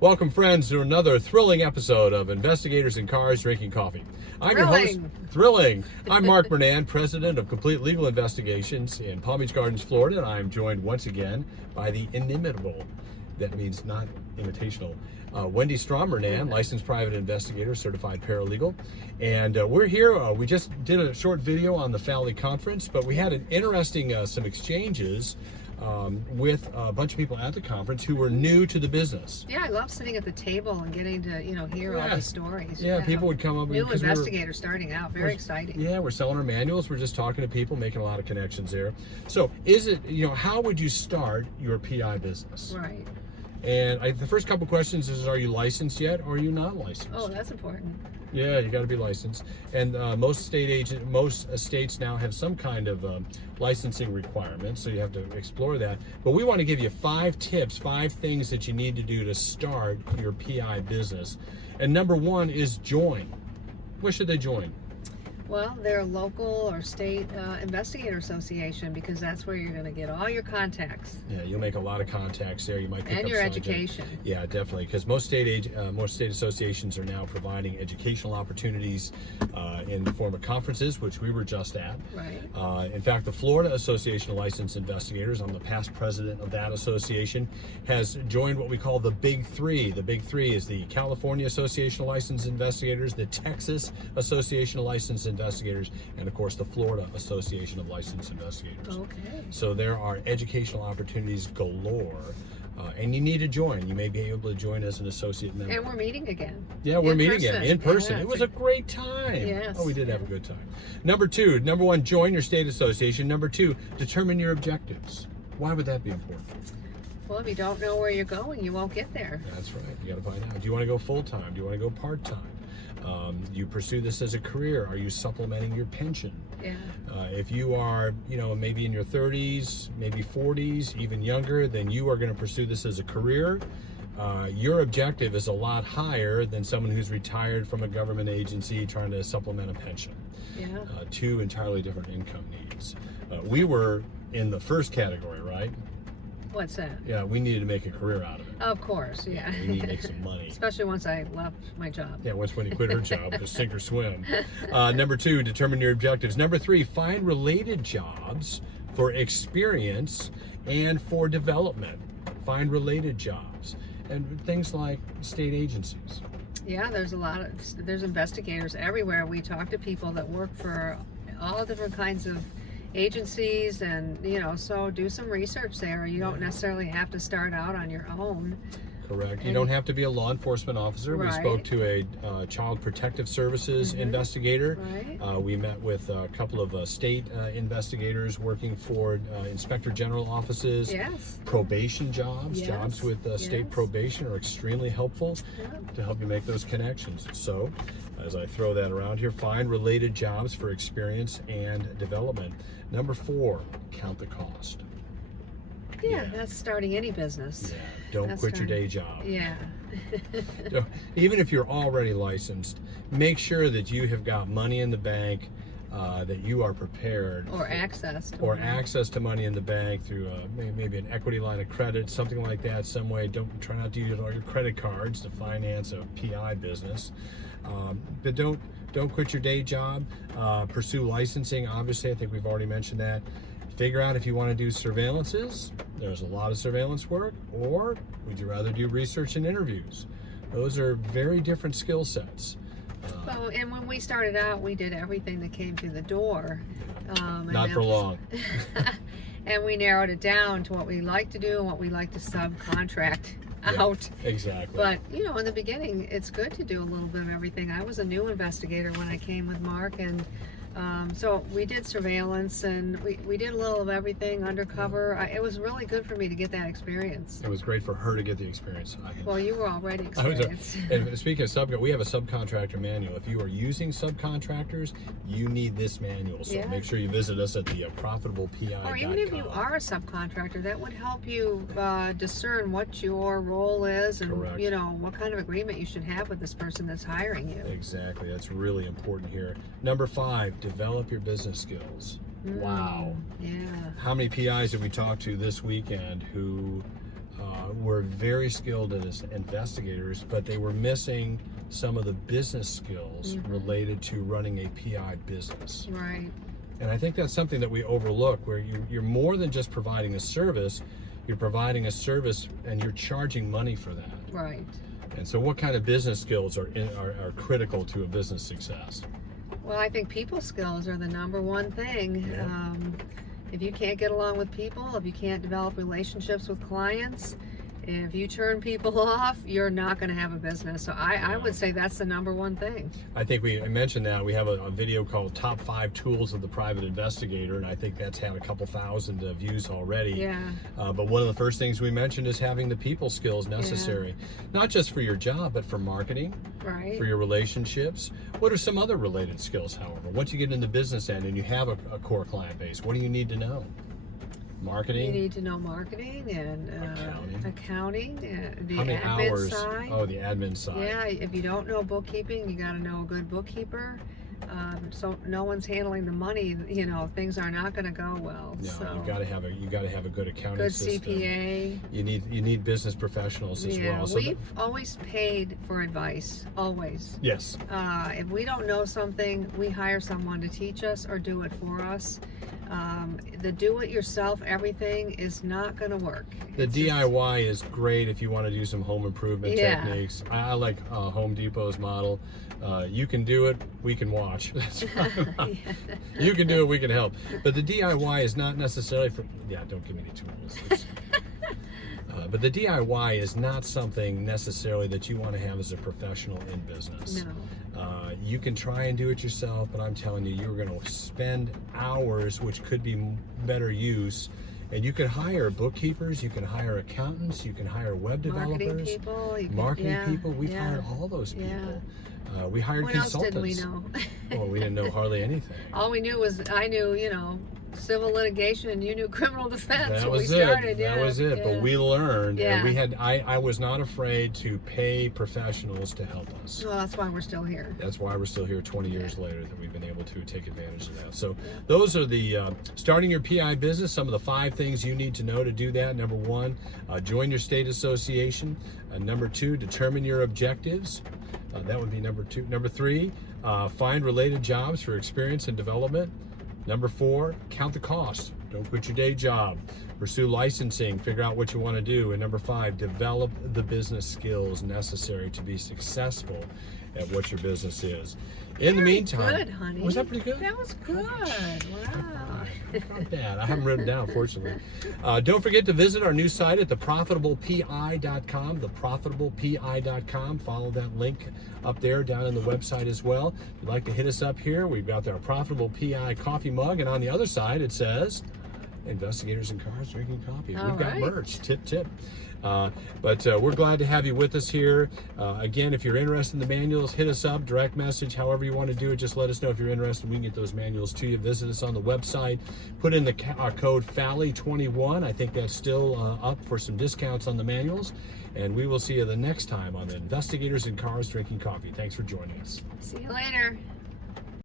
Welcome, friends, to another thrilling episode of Investigators in Cars Drinking Coffee. I'm your host. Thrilling. I'm Mark Bernan, president of Complete Legal Investigations in Palm Beach Gardens, Florida, and I'm joined once again by the inimitable, that means not imitational, Wendy Strom-Bernan, licensed private investigator, certified paralegal. And we're here. We just did a short video on the FALI conference, but we had an interesting some exchanges with a bunch of people at the conference who were new to the business. Yeah, I love sitting at the table and getting to, hear all these stories. Yeah, people would come up. New investigators starting out, very exciting. Yeah, we're selling our manuals. We're just talking to people, making a lot of connections there. So is it, how would you start your PI business? Right. And the first couple questions is, are you licensed yet, or are you not licensed? Oh, that's important. Yeah, you got to be licensed. And most states now have some kind of licensing requirements, so you have to explore that. But we want to give you 5 tips, 5 things that you need to do to start your PI business. And number 1 is join. What should they join? Well, their local or state investigator association, because that's where you're going to get all your contacts. Yeah, you'll make a lot of contacts there. You might pick and up your education. Yeah, definitely, because most state associations are now providing educational opportunities in the form of conferences, which we were just at. Right. In fact, the Florida Association of Licensed Investigators, I'm the past president of that association, has joined what we call the Big Three. The Big Three is the California Association of Licensed Investigators, the Texas Association of Licensed Investigators, and of course the Florida Association of Licensed Investigators. Okay. So there are educational opportunities galore, and you need to join. You may be able to join as an associate member. And we're meeting again. Yeah, we're meeting again in person. Yeah, it was a great time. Yes. Oh, we did have a good time. Number 1, join your state association. Number 2, determine your objectives. Why would that be important? Well, if you don't know where you're going, you won't get there. That's right. You got to find out. Do you want to go full-time? Do you want to go part-time? Do you pursue this as a career? Are you supplementing your pension? Yeah. If you are, maybe in your 30s, maybe 40s, even younger, then you are going to pursue this as a career. Your objective is a lot higher than someone who's retired from a government agency trying to supplement a pension. Yeah. 2 entirely different income needs. We were in the first category, right? What's that? Yeah, we needed to make a career out of it. Of course, yeah. We need to make some money. Especially once I left my job. Yeah, once Wendy quit her job, to sink or swim. Number 2, determine your objectives. Number 3, find related jobs for experience and for development. Find related jobs and things like state agencies. Yeah, there's there's investigators everywhere. We talk to people that work for all different kinds of agencies, and so do some research there. You don't necessarily have to start out on your own. Correct. You don't have to be a law enforcement officer. Right. We spoke to a child protective services investigator. Right. We met with a couple of state investigators working for inspector general offices. Yes. Probation jobs. Yes. Jobs with state Yes. probation are extremely helpful to help you make those connections. So, as I throw that around here, find related jobs for experience and development. Number 4, count the cost. Yeah, that's starting any business. Yeah, don't quit your day job. Yeah. So, even if you're already licensed, make sure that you have got money in the bank, that you are prepared. Or access to money. Access to money in the bank through maybe an equity line of credit, something like that, some way. Try not to use all your credit cards to finance a PI business. But don't quit your day job. Pursue licensing. Obviously, I think we've already mentioned that. Figure out if you want to do surveillances. There's a lot of surveillance work. Or would you rather do research and interviews? Those are very different skill sets. Well, and when we started out, we did everything that came through the door. Not for long. And we narrowed it down to what we like to do and what we like to subcontract out. Exactly. But, in the beginning, it's good to do a little bit of everything. I was a new investigator when I came with Mark, and so we did surveillance, and we did a little of everything, undercover. It was really good for me to get that experience. It was great for her to get the experience. Well, you were already experienced. And speaking of we have a subcontractor manual. If you are using subcontractors, you need this manual. So make sure you visit us at the profitablepi.com. Or even if you are a subcontractor, that would help you discern what your role is and what kind of agreement you should have with this person that's hiring you. Exactly. That's really important here. Number 5, develop your business skills. Wow. Yeah. How many PIs have we talked to this weekend who were very skilled as investigators, but they were missing some of the business skills related to running a PI business. Right. And I think that's something that we overlook, where you're more than just providing a service, you're providing a service and you're charging money for that. Right. And so what kind of business skills are critical to a business success? Well, I think people skills are the number one thing. Yeah. If you can't get along with people, if you can't develop relationships with clients, if you turn people off, you're not going to have a business. So I would say that's the number one thing. I think I mentioned that we have a video called Top 5 Tools of the Private Investigator, and I think that's had a couple thousand views already. Yeah. But one of the first things we mentioned is having the people skills necessary, not just for your job, but for marketing, right, for your relationships. What are some other related skills, however? Once you get in the business end and you have a core client base, what do you need to know? Marketing. You need to know marketing and accounting, the How many admin hours? side. Oh, the admin side. Yeah, if you don't know bookkeeping, you got to know a good bookkeeper. So no one's handling the money. You know, things are not going to go well. No, so you got to have a good accounting good system. CPA. You need business professionals as well. So we've always paid for advice. Always. Yes. If we don't know something, we hire someone to teach us or do it for us. The do-it-yourself everything is not going to work. The DIY is great if you want to do some home improvement techniques. I like Home Depot's model. You can do it, we can watch. You can do it, we can help. But the DIY is not necessarily for, don't give me any tools. But the DIY is not something necessarily that you want to have as a professional in business. No. You can try and do it yourself, but I'm telling you, you're going to spend hours, which could be better use. And you can hire bookkeepers, you can hire accountants, you can hire web developers, marketing people. We've hired all those people. We hired consultants. What else did we know? Well, we didn't know hardly anything. All we knew was I knew, civil litigation, and you knew criminal defense. That was it. That was it. But we learned, and I was not afraid to pay professionals to help us. Well, that's why we're still here. That's why we're still here 20 years later, that we've been able to take advantage of that. So those are the starting your PI business, some of the 5 things you need to know to do that. Number 1, join your state association. Number 2, determine your objectives. That would be number 2. Number 3, find related jobs for experience and development. Number 4, count the cost. Don't quit your day job. Pursue licensing, figure out what you want to do. And number 5, develop the business skills necessary to be successful at what your business is. In the meantime, good, honey. Was that pretty good? That was good. Wow. Not bad. I haven't written down, fortunately. Don't forget to visit our new site at theprofitablepi.com, theprofitablepi.com. Follow that link up there down in the website as well. If you'd like to hit us up here, we've got our Profitable PI coffee mug, and on the other side it says Investigators in Cars Drinking Coffee. We've got merch. Tip. But we're glad to have you with us here. Again, if you're interested in the manuals, hit us up, direct message, however you want to do it. Just let us know if you're interested. We can get those manuals to you. Visit us on the website. Put in the code FALI21. I think that's still up for some discounts on the manuals. And we will see you the next time on the Investigators in Cars Drinking Coffee. Thanks for joining us. See you later.